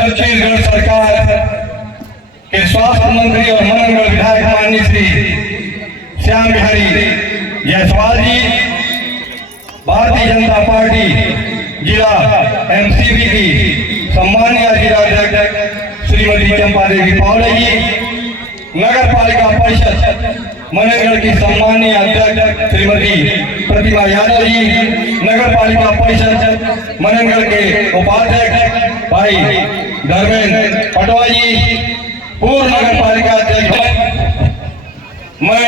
छत्तीसगढ़ सरकार के स्वास्थ्य मंत्री और मननगढ़ विधायक माननीय श्री श्याम बिहारी जायसवाल जी, भारतीय जनता पार्टी जिला एमसीबी की सम्मानीय जिला अध्यक्ष श्रीमती चंपा देवी पावले जी, नगर पालिका परिषद मननगढ़ की सम्मानीय अध्यक्ष श्रीमती प्रतिमा यादव जी, नगर पालिका परिषद मननगढ़ के उपाध्यक्ष भाई धर्मेंद्र पटवा जी, पूर्व नगर पालिका अध्यक्ष, मैं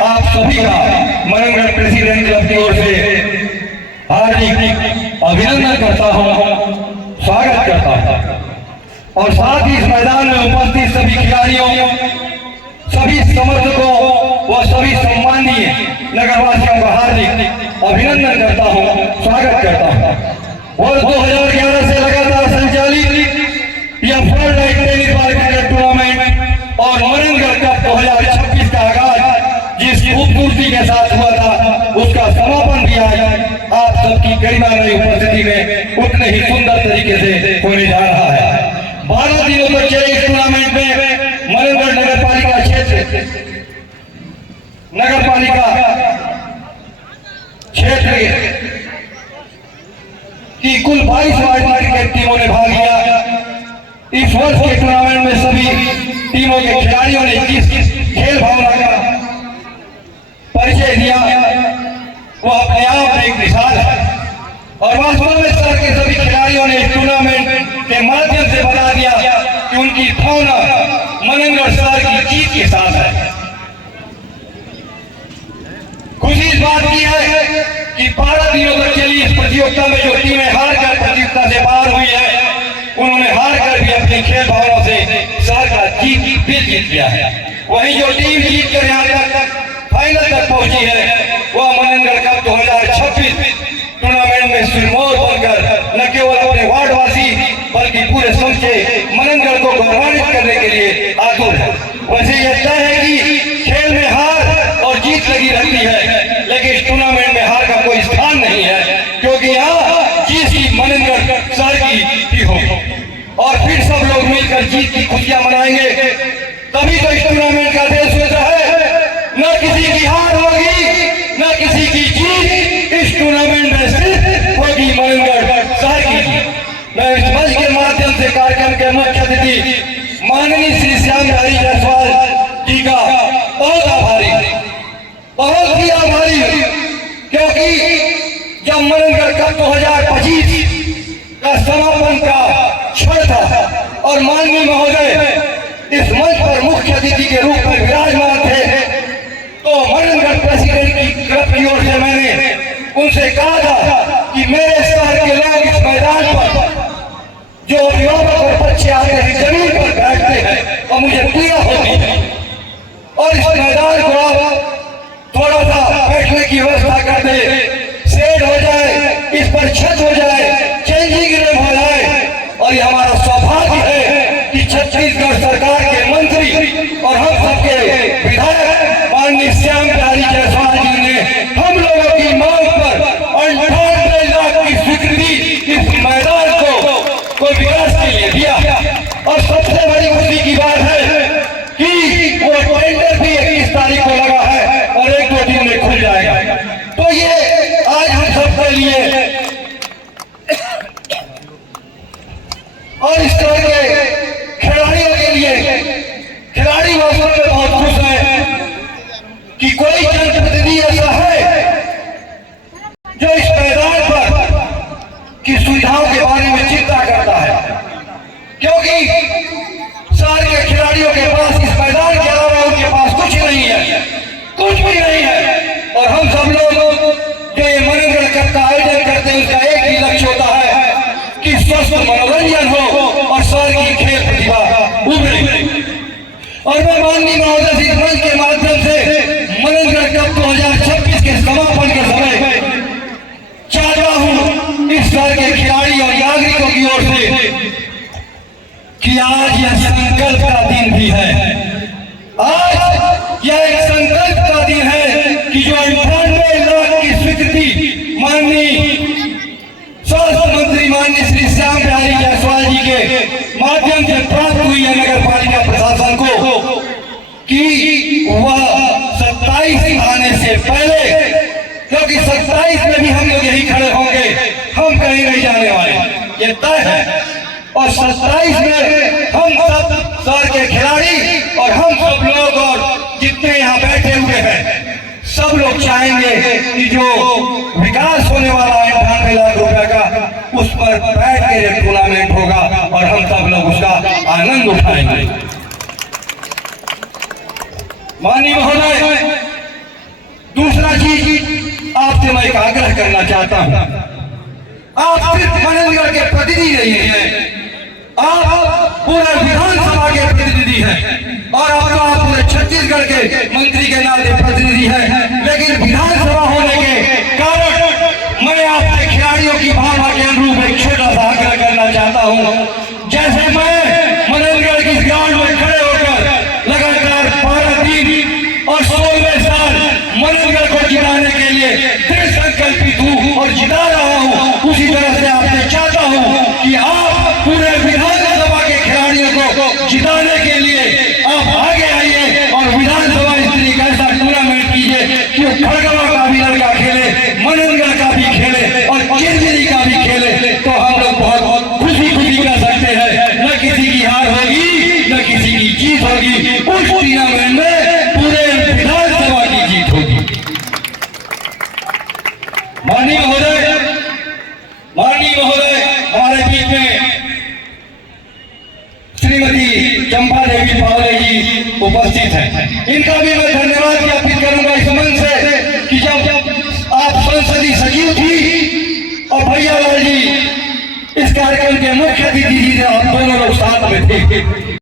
आप सभी का मननगढ़ प्रेसिडेंट क्लब की ओर से हार्दिक अभिनंदन करता हूँ, स्वागत करता हूँ। और साथ ही इस मैदान में उपस्थित सभी खिलाड़ियों, सभी समर्थकों व सभी सम्मानीय नगरवासियों का हार्दिक अभिनंदन करता हूँ, स्वागत करता हूँ। वर्ष 2011 से लगातार संचालित यह world tennis ball cricket tournament और मननगढ़ कप 2026 का आगाज जिस खूबसूरती के साथ हुआ था, उसका समापन भी आज आप सबकी गरिमामय उपस्थिति में उतने ही सुंदर तरीके से होने जा रहा है। 12 दिनों तक चले इस टूर्नामेंट में मननगढ़ नगर पालिका क्षेत्र की कुल 22 भारतीय क्रिकेट टीमों ने भाग लिया। इस वर्ष के टूर्नामेंट में सभी टीमों के खिलाड़ियों ने जिस खेल भावना का परिचय दिया वो अपने आप में एक मिसाल है। और वास्तव में सर के सभी खिलाड़ियों ने इस टूर्नामेंट के माध्यम से बता दिया कि उनकी भावना मननगढ़ शहर की जीत के साथ है। खुशी इस बात की है कि 12 दिनों तक चली इस प्रतियोगिता में जो टीमें हार कर प्रतियोगिता से बाहर हुई है, उन्होंने हार कर भी अपनी खेल भावना से शहर का जीत किया है। वहीं जो टीम जीत कर यहाँ तक फाइनल तक पहुंची है, वह मननगढ़ कप 2026 टूर्नामेंट में सिरमौर बनकर न केवल अपने वार्डवासी बल्कि पूरे समूचे मननगढ़ को गौरवान्वित करने के लिए आतुर है। वैसे यह तय है कि खेल में हार और जीत लगी रहती है, लेकिन इस टूर्नामेंट में हार का कोई स्थान नहीं है, क्योंकि यहाँ जीत की मननगढ़ शहर की हो और फिर सब लोग मिलकर जीत की खुशियां मनाएंगे। तभी तो इस टूर्नामेंट का देश होता है। न किसी की हार होगी न किसी की जीत, इस टूर्नामेंट में सिर्फ होगी मननगढ़ शहर की जीत। मैं इस मंच के माध्यम से कार्यक्रम के मुख्य अतिथि माननीय श्री श्याम बिहारी जायसवाल जी का बहुत ही आभारी हूँ, क्योंकि जब मननगढ़ कप 2025 का समापन का क्षण था और माननीय महोदय इस मंच पर मुख्य अतिथि के रूप में विराजमान थे, तो मननगढ़ प्रेसिडेंट की क्लब की ओर से मैंने उनसे कहा था कि मेरे शहर के लोग इस मैदान पर जो अभिभावक और बच्चे आते हैं जमीन पर बैठते हैं और मुझे पीड़ा होती है, और इस मैदान को आप थोड़ा सा बैठने की व्यवस्था कर दे, शेड हो जाए, इस पर छत हो जाए, चेंजिंग रूम हो जाए। और ये हमारा सौभाग्य है कि छत्तीसगढ़ सरकार के मंत्री और हम सबके विधायक माननीय श्याम बिहारी जायसवाल जी ने हम लोगों की मांग पर 98 लाख की स्वीकृति इस मैदान को विकास के लिए दिया। और सबसे बड़ी खुशी की बात है कि वो टेंडर भी 21 तारीख को लगा है और 1-2 दिन में खुल जाएगा। तो ये आज हम सबके लिए और इस तरह के खिलाड़ियों के लिए, खिलाड़ी वास्तव में बहुत खुश है कि कोई जनप्रतिनिधि ऐसा है जो इस मैदान पर की सुविधाओं के बारे में चिंता करता है, क्योंकि शहर के खिलाड़ियों के पास इस मैदान के अलावा उनके पास कुछ नहीं है, कुछ भी नहीं है। और हम सब लोग जो ये मननगढ़ कप का आयोजन करते हैं, उसका एक ही लक्ष्य होता है कि स्वस्थ मनोरंजन हो और शहर की खेल प्रतिभा उभरे। और मैं माननीय महोदय इस मंच के माध्यम से मननगढ़ कप 2026 के समापन के समय चाहता हूँ इस शहर के खिलाड़ी और नागरिकों की ओर से कि आज यह संकल्प का दिन भी है। आज यह एक संकल्प का दिन है कि जो 98 लाख की स्वीकृति माननीय स्वास्थ्य मंत्री माननीय श्री श्याम बिहारी जायसवाल जी के माध्यम से प्राप्त हुई है नगर पालिका प्रशासन को कि वह 27 आने से पहले, क्योंकि 27 में भी हम लोग यही खड़े होंगे, हम कहीं नहीं जाने वाले, ये तय है। और 27 में हम सब शहर के खिलाड़ी और हम सब लोग और जितने यहाँ बैठे हुए हैं सब लोग चाहेंगे कि जो विकास होने वाला है 98 लाख रुपए का, उस पर बैठ के एक टूर्नामेंट होगा और हम सब लोग उसका आनंद उठाएंगे। माननीय महोदय, दूसरा चीज आपसे मैं एक आग्रह करना चाहता हूं, आप सिर्फ मननगढ़ के प्रतिनिधि नहीं हैं, आप पूरे विधानसभा के प्रतिनिधि हैं और अब तो आप पूरे छत्तीसगढ़ के मंत्री के नाते प्रतिनिधि हैं। लेकिन विधानसभा होने के कारण मैं आपसे खिलाड़ियों की भावना के अनुरूप एक छोटा सा आग्रह करना चाहता हूं। जैसे मैं मननगढ़ की ग्राउंड में खड़े होकर लगातार 12 दिन और 16वें साल मननगढ़ को जिताने के लिए दृढ़ संकल्पित हूं और जिता रहा हूं, उसी तरह से आपसे चाहता हूं कि आप पूरे विधानसभा के खिलाड़ियों को जिताने के लिए आप आगे आइए और विधानसभा स्तरीय का ऐसा टूर्नामेंट कीजिए कि खड़गवा का भी लड़का खेले, मननगढ़ का भी खेले और चिरमिरी का भी खेले, तो हम लोग बहुत खुशी कर सकते हैं। न किसी की हार होगी न किसी की जीत होगी, उस टूर्नामेंट में पूरे विधानसभा की जीत होगी। माननीय महोदय, हमारे बीच में श्रीमती चंपा देवी पावले जी उपस्थित हैं। इनका भी मैं धन्यवाद ज्ञापित करूंगा इस मंच से कि जब आप संसदीय सचिव थी और भैया लाल जी इस कार्यक्रम के मुख्य अतिथि जी, आप दोनों लोग साथ में थे।